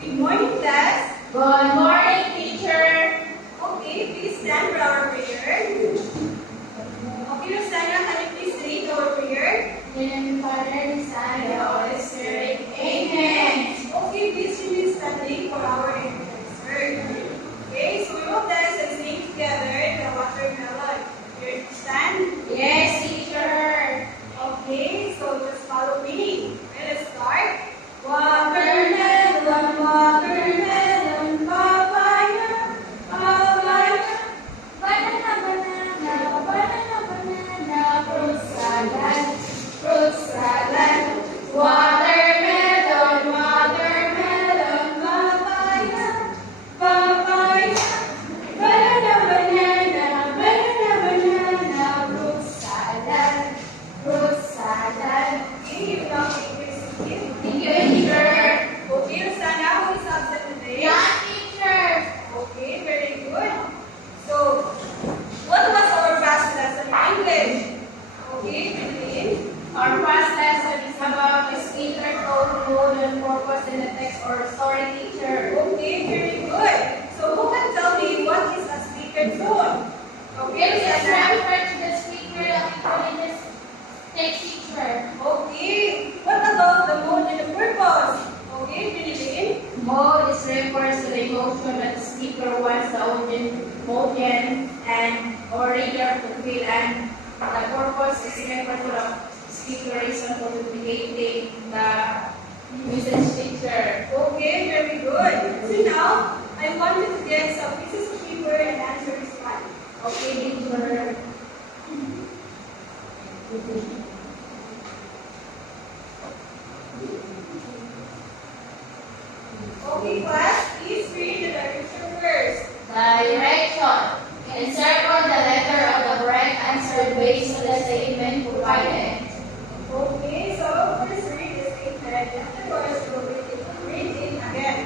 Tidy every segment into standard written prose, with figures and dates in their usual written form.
Good morning, class. Good morning, teacher. Okay, please stand for our prayer. Okay, Rosanna, can you please read our prayer? In the name of the Father, the Son, and the Holy Spirit. Amen. Okay, please remain standing for our answer. Okay, so we will dance and sing together the watermelon. You understand? Yes, teacher. Okay, so just follow me. Okay, let's start. Watermelon, watermelon, papaya, papaya. Banana, banana, banana, banana, fruit salad, fruit salad. Watermelon, watermelon, papaya, papaya. Banana, banana, banana, banana, fruit salad, fruit salad. Okay, you belong to English. Thank you, teacher. Okay, Rosanna, who is absent today? Yeah, teacher. Okay, very good. So, what was our past lesson in English? Okay, Philippine. Our past lesson is about the speaker tone, mode, and purpose in the text or story, teacher. Okay, very good. So, who can tell me what is a speaker tone? Okay, It is Rosanna. referred to the speaker that we put in this text, teacher. Okay, what about the mode and the purpose? Okay, Philippine. Mode is refers to the emotion that the speaker wants the audience and or reader to feel, and the purpose is referred to the speaker reason for communicating the message, teacher. Okay, very good. So now, I want you to get some pieces of paper and answer this one. Okay, teacher. Okay, class, please read the direction first. Direction. Encircle the letter of the correct answer based on the statement provided. Okay, so first read the statement, afterwards we'll read it again.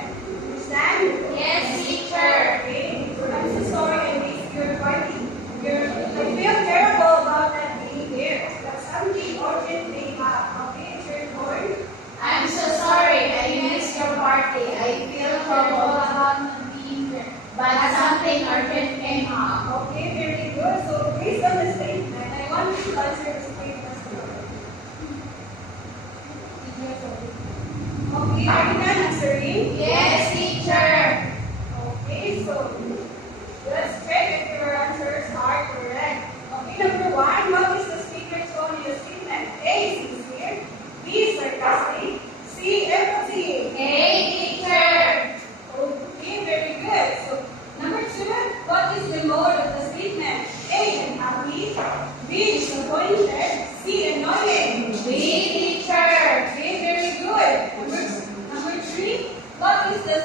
Understand? Yes, teacher. Okay, so I'm so sorry I missed your party. I feel terrible about not being here, but something urgent came up. Okay, it's your turn. I'm so sorry I missed your party. I feel trouble about not being here, but something urgent came up. Okay, very good. So based on the statement, I want you to answer the statement. Okay, are you done answering? Yes, teacher. Okay, so let's check if your answers are correct. Okay, number one, what is the speaker's tone in the statement? A, sincere. B, sarcastic. C, empathy. Hey, teacher. Okay, very good. So number two, what is the mode of the statement? A, unhappy. B, disappointed. C, annoying. B, teacher. Okay, very good. Number three, what is the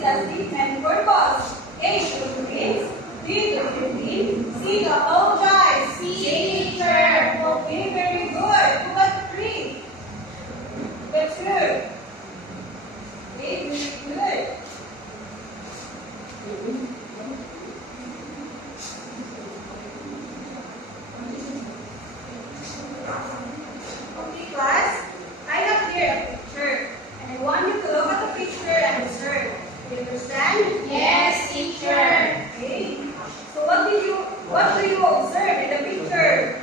statement purpose? A, to convince. B, to convince. C, to apologize. C, teacher. Okay, very good. Who got three? Got two. Okay, very good. Okay, class. I have here a picture, and I want you to look at the picture and observe. Do you understand? Yes, teacher. Okay. So what do you observe in the picture?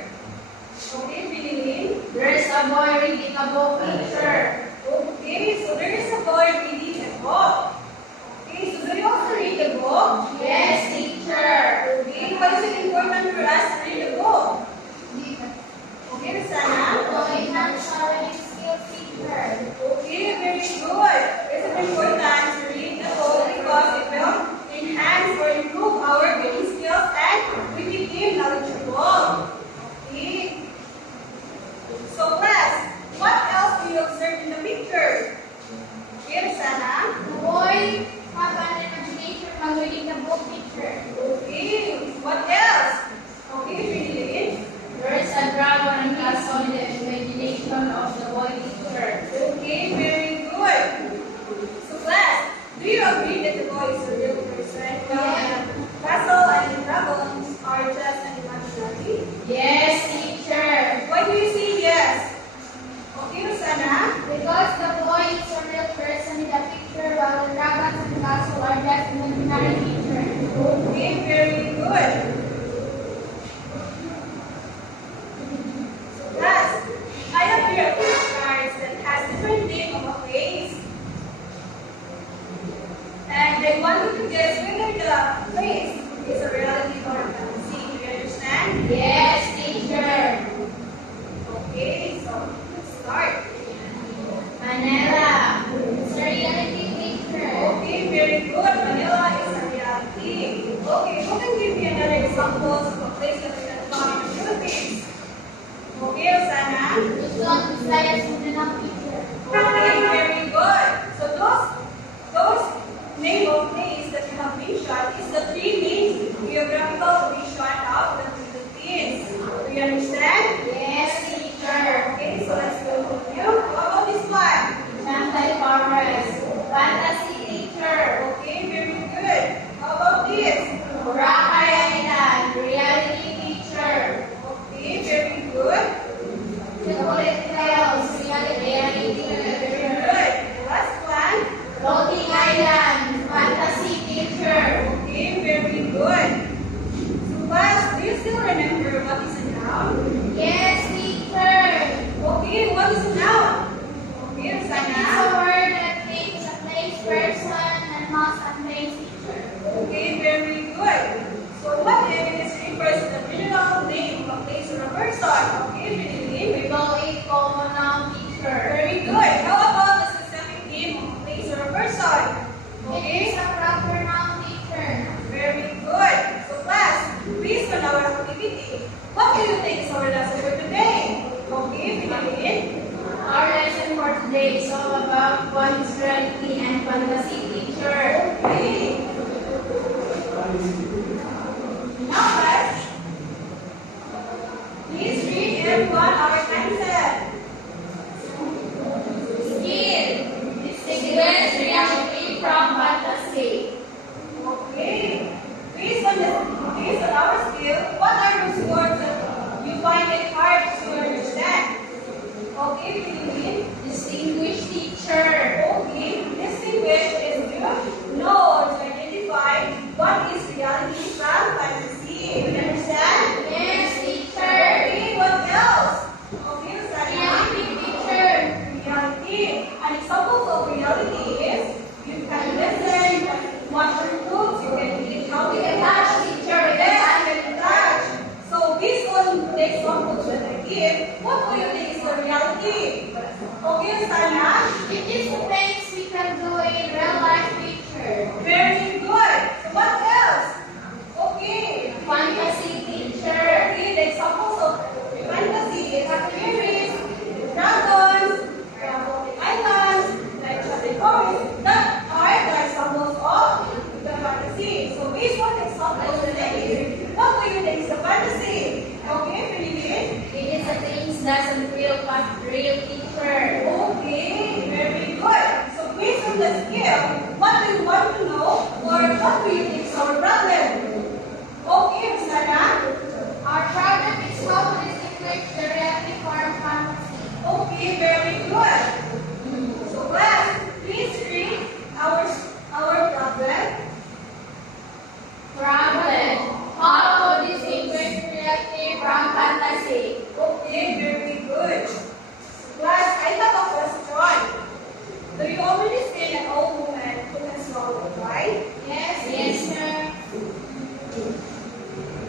seen an old woman who can swallow, right? Yes, sir.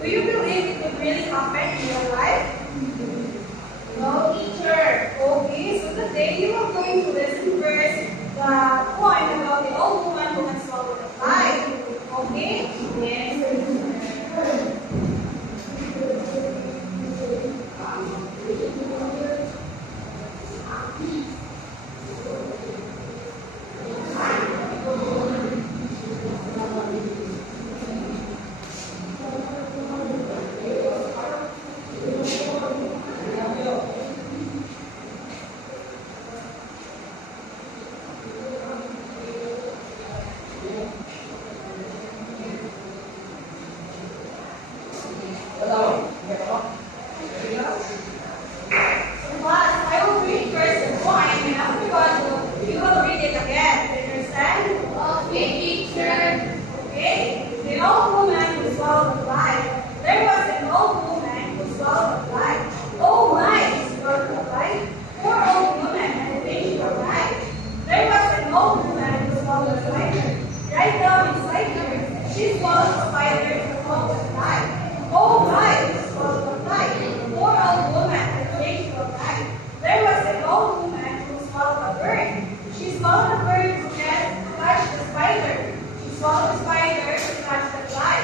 Do you believe it could really happen in your life? No, teacher. Okay, so today you are going to listen first the point about the old woman who can swallow the fly. Okay? Yes. But I will read first the point and afterwards you will read it again. Understand? Okay, teacher. Okay? The old woman who swallowed the fly. There was an old woman who swallowed the fly. Oh my, she swallowed the fly. Poor old woman, and I think she was right. There was an old woman who swallowed the spider. Right down inside her, she swallowed the spider to hold the fly. Oh my, she swallowed the fly. Poor old woman, and I think she was right. There was an old woman who swallowed a bird. She swallowed the bird to catch the spider. She swallowed the spider to catch the fly.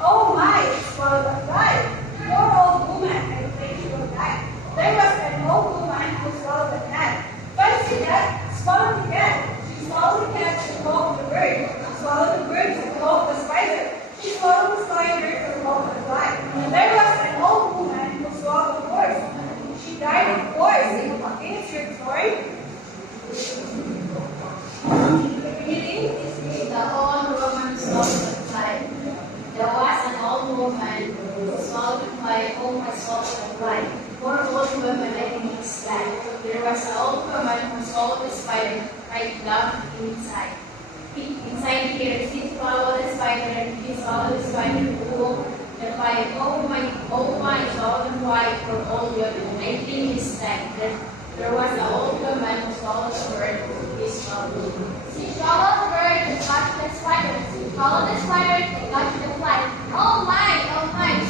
Oh my, she swallowed the fly. Poor old woman, I think she will die. There was an old woman who swallowed the cat. Fancy that, swallowed the cat. She swallowed the cat to hold the bird. She swallowed the bird to hold the spider. She swallowed the spider to hold the fly. There was an old woman who swallowed the horse. She died of course. Okay, it's your story. Reading is The old woman swallowed the fly. There was an old woman who swallowed the fly. Oh, my swallowed the fly. Poor old woman, I think it's bad. There was an old woman who swallowed the spider right down inside. Inside here, she swallowed the spider. She swallowed the spider to hold the fly. Oh my, swallowed the fly. Poor old woman, I think it's bad. There was an old woman who swallowed the bird. She swallowed the bird to catch the spider. She swallowed the spider to catch the fly. Oh my,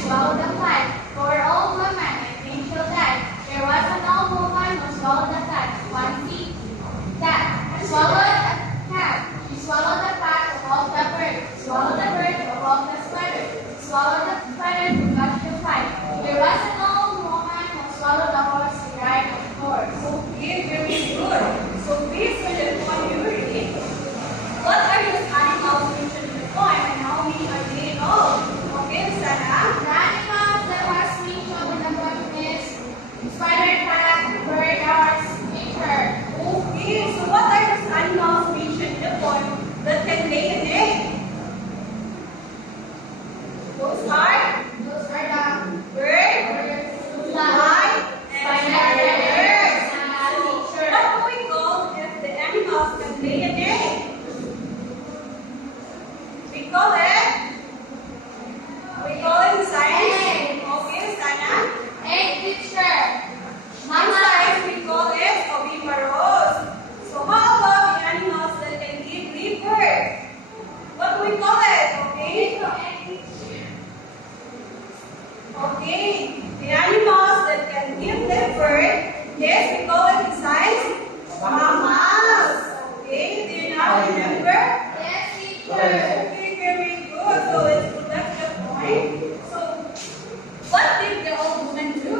swallowed the fly. Poor old woman, I think she'll die. There was an old woman who swallowed the cat. Fancy that. Swallowed a cat. She swallowed the cat to hold the bird. Swallowed the bird to hold the spider. Swallowed the spider to catch the fly. There was an old woman who swallowed the horse. She died of course. okay, very good. So based on the point you read, what are those animals mentioned in the poem and how many are they in all? Okay, Sana? The animals that was mentioned in the poem is spider, cat, bird, horse, picture. Okay, so what are those animals mentioned in the poem that can lay an egg? Those are Those are the bird, birds, fly, and spider, bird. picture. What do we call if the animals can lay an egg? We call it in science. Egg. Okay, Sana? Egg picture. In Mama. science, we call it oviparous. So how about the animals that can give liver? What do we call it? Okay? Okay. The animals that can give liver, yes, we call it in science mammals. Okay? Do you now remember? Yes, teacher. Okay, very good. So let's put that to the point. So what did the old woman do?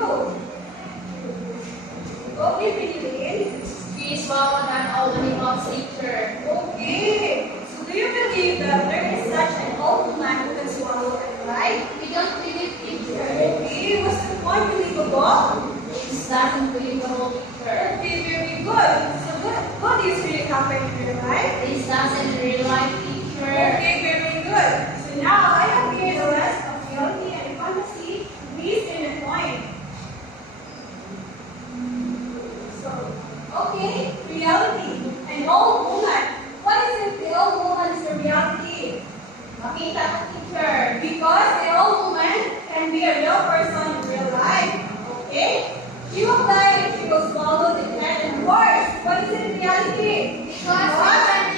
Okay, Pinilin. She swallowed an old animal's teacher. Okay. So do you believe that there is such an old woman who can swallow a fly? We don't believe teacher. Okay, was the point believable? This doesn't believe the whole teacher. Okay, very good. So what is really happening in your life? This doesn't real life teacher. Okay, very good. So now I have here the rest of reality and fantasy based in a point. So, okay, reality. An old woman. What is it the old woman is the reality? Makita ko teacher. Because the old woman can be a real person in real life. Okay? She will die if she will swallow the cat and horse. What is it in reality? Because What?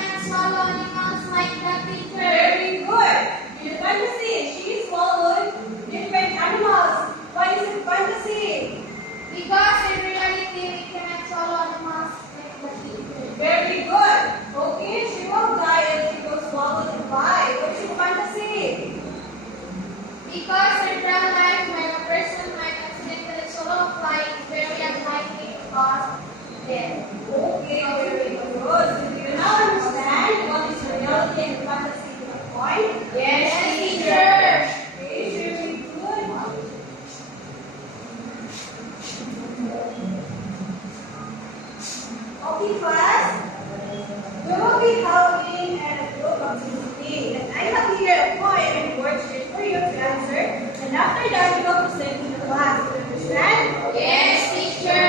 we have in a group activity. And I have here a poem and worksheet for you to answer. And after that, you will present to the class. Do you understand? Yes, teacher.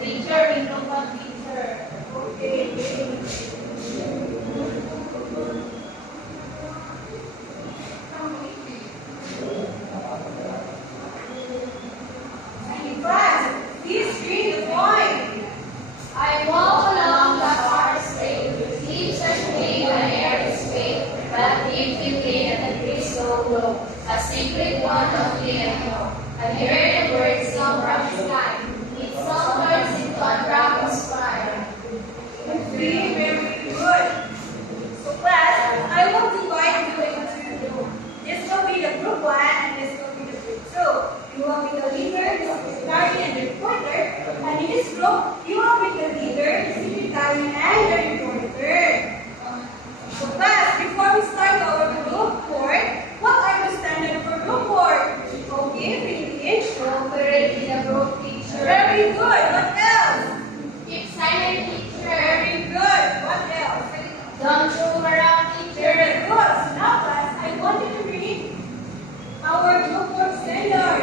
Teacher, we know what teacher. Okay. And class, please read the poem. I walk along the forest way, leaves are swaying, the air is swaying, but leaves we play and the trees so low. A secret one only I know. I hear the birds song from the sky. Its song turns into a drop of fire. Okay, very good. So class, I will divide you into two. This will be the group 1 and this will be the group 2. You will be the leader, the secretary, and the reporter. And in this group, you will be the leader, the secretary, and the reporter. So class, before we start our group board, what are the standards for group board? Okay, read it. Cooperate with the group teacher. Very good. What else? Keep silent, teacher. Very good. What else? Don't move around, teacher. Very good. So now class, I want you to read our group board standard.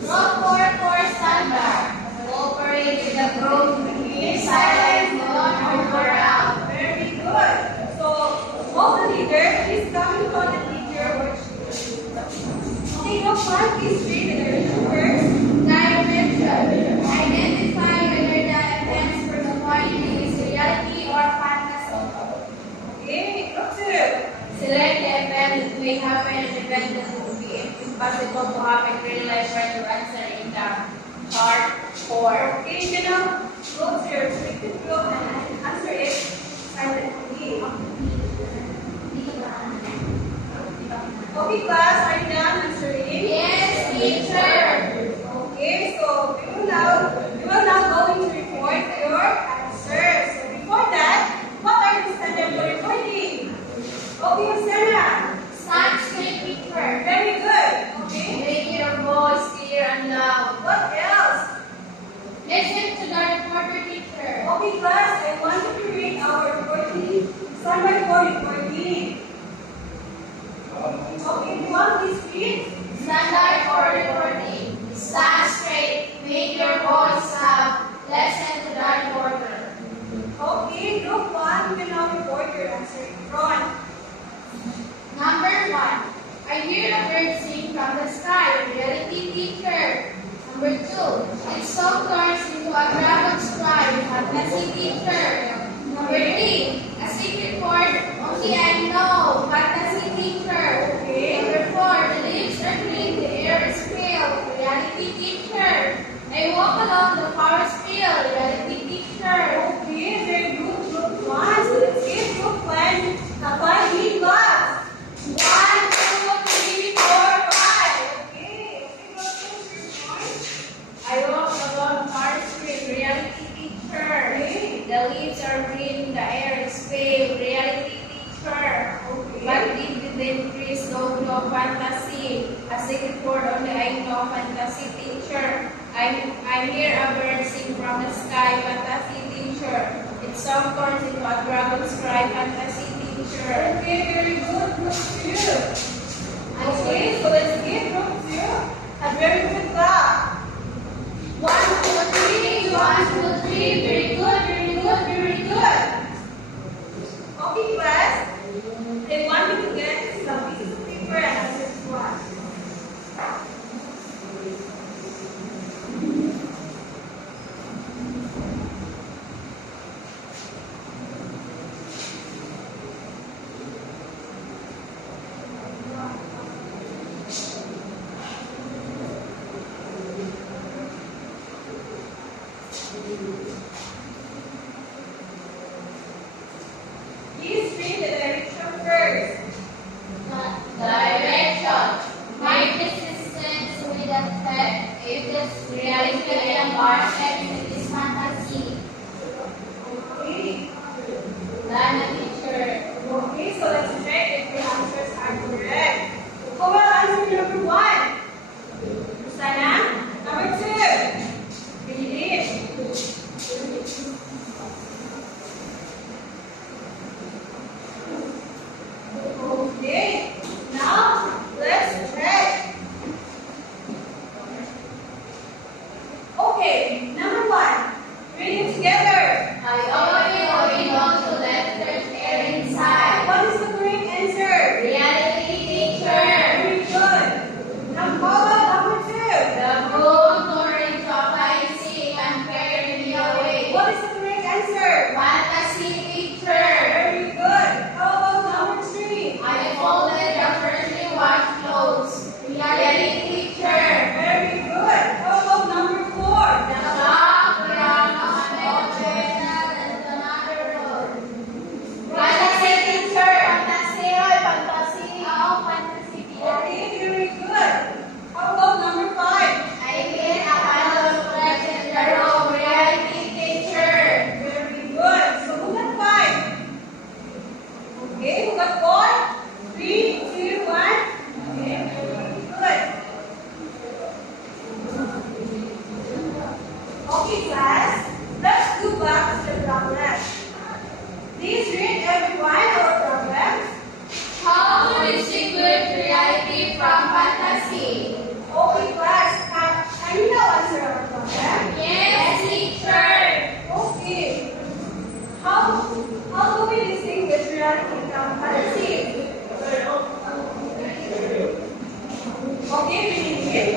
Group 4 standard. Cooperate with the group. Keep silent, don't move around. Very good. So, all the leader is coming from the teacher worksheet. Okay, no one please read the direction first. Dimension. Identify whether the events for the finding is reality or fantasy. Okay, group 2. Select the event that may happen and event that would be impossible to happen in real life where to answer in the chart 4. Okay, now go to your selected group and answer it silently. Okay, class, are you done answering? Yes, teacher. Okay, so we will now go into report your answers. So before that, what are the standards for reporting? Okay, Sarah. Stand straight, teacher. Very good. Okay. Make your voice clear and loud. What else? Listen to the reporter, teacher. Okay, class, I want you to read our reporting. Standard for reporting. Okay, one please read. Standard for reporting. Stand straight. Make your voice loud. Listen to the reporter. Okay, group 1, you can now report your answer in front. Number 1. I hear a bird sing from the sky. Reality, teacher. Number 2. Its song turns into a drop of sky. Fantasy, teacher. Number 3. A secret word only I know. Fantasy, teacher. Okay. Number 4. The leaves are green. The air is pale. Reality, teacher. I walk along the forest field. Reality, teacher. Okay, very good, group 1. So let's give group 1 a 5 minute class. 1, 2, 3, 4, 5. Okay, group 2, I walk along forest field. Reality, teacher. Okay. The leaves are green. The air is pale. Reality, teacher. Okay. But leave within trees no fantasy. A secret word only I know. Fantasy, teacher. I hear a bird sing from the sky. Fantasy, teacher. Its song turns into a dragon's cry. Fantasy, teacher. Okay, very good, group 2. Okay, so let's give group 2 a very good clap. 1, 2, 3, 1, 2, 3. Very good, very good, very good. Okay, class. I want you to get some pieces of paper and answer this one. how do we distinguish reality from fantasy? Okay, Philippine.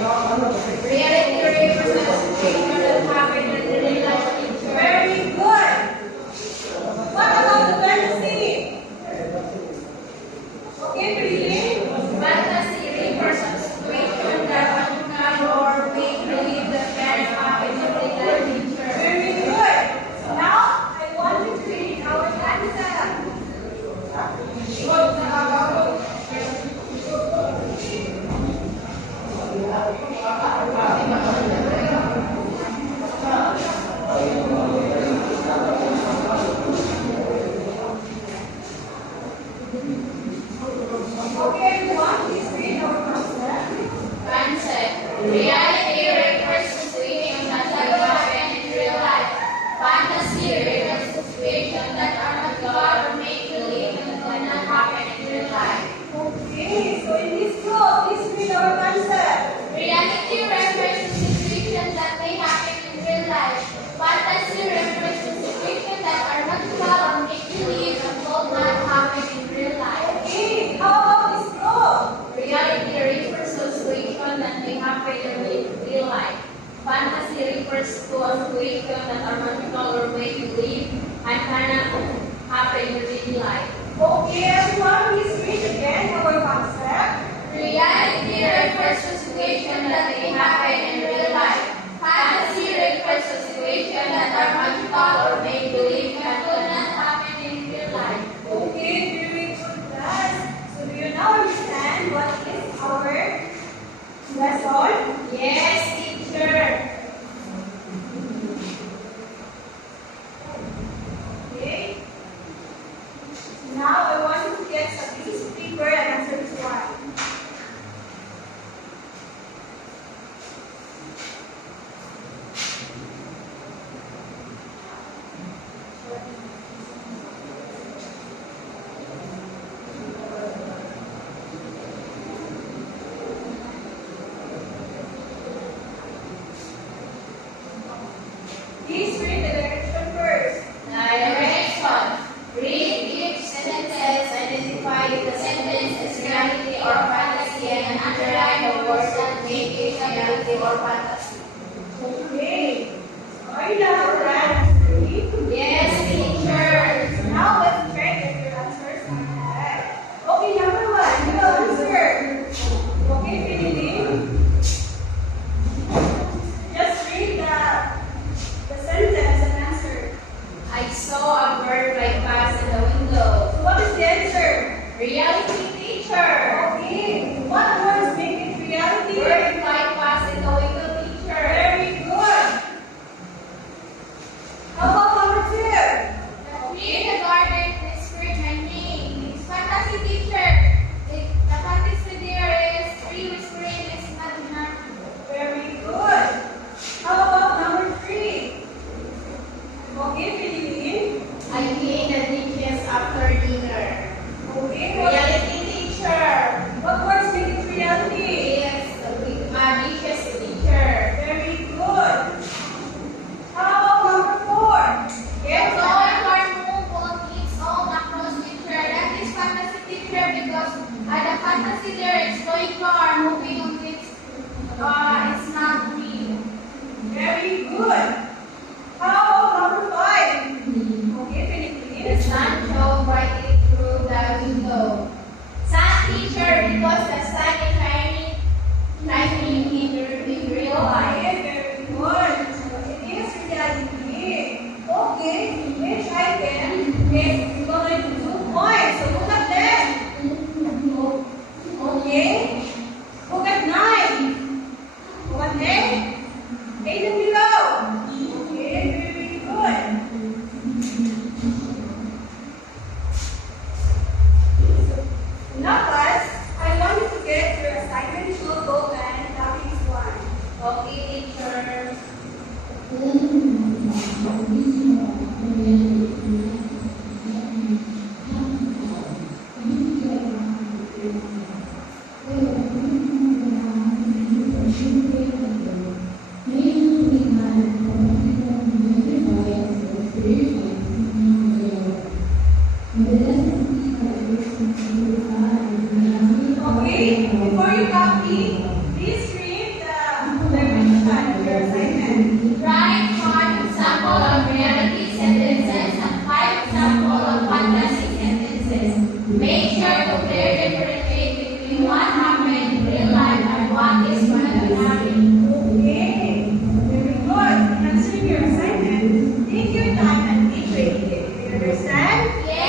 Reality refers to the situation that happened in the real life picture. Very good. What about the fantasy? Okay, Philippine. Fantasy refers to the situation that fictional or make believe that can happen in the real life picture. Very good. Now, I want you to read our answer. Okay, everyone, please read our concept. Concept. Reality refers to situations that happen in real life. Fantasy refers to situations that are not God or make believe and cannot happen in real life. Okay, so in this group, please read our concept. Reality refers to situations that may happen in real life. Fantasy refers to situations that are not God or make believe and will not happen in real life. Okay, how about this group? Reality refers to situations that may happen in real life. Fantasy refers to a situation that are magical or make believe and cannot happen in real life. Okay, everyone, please read again our concept. Reality refers to situations that may happen in real life. Fantasy refers to situations that are magical or make believe and will not happen in real life. Okay, very good class. So do you now understand what is our lesson? Yes, teacher. Okay. Now I want you to get a piece of paper and answer this one. Please read the direction first. Direction. Read each sentence, identify if the sentence is reality or fantasy, and underline the words that make it reality or fantasy. Okay. Are you now ready? Yes, teacher. Now let's check if your answers are correct. Okay, number one, you answer. Okay, Philippine. Just read the sentence and answer. I saw a bird fly past in the window. So what is the answer? Reality, teacher. Okay. What words make it reality? Bird fly past in the window, teacher. Very good. How about number two? The tree in the garden whispered my name. It's fantasy, teacher. The fantasy there is tree whispering is imaginary. Very good. How about number three? Okay, Philippine. I clean the dishes after dinner. Okay, what, Reality, teacher. what words make it reality? Yes, dishes, teacher. Very good. How about number four? The Yes, toy car move on its own across teacher. That is fantasy, teacher, because the fantasy there is toy car moving on its it's not real. very good. How about number five? Okay, Philippine. The sun shone brightly through the window. Sun, teacher, because the sun is shining in real life. Okay, very good. So it is reality. Okay, which item is going to 2 points? So look at them. Okay. Look at 9. Look at 10. 8 and below. Okay, very good. Now, class, I want you to get your children? Yes.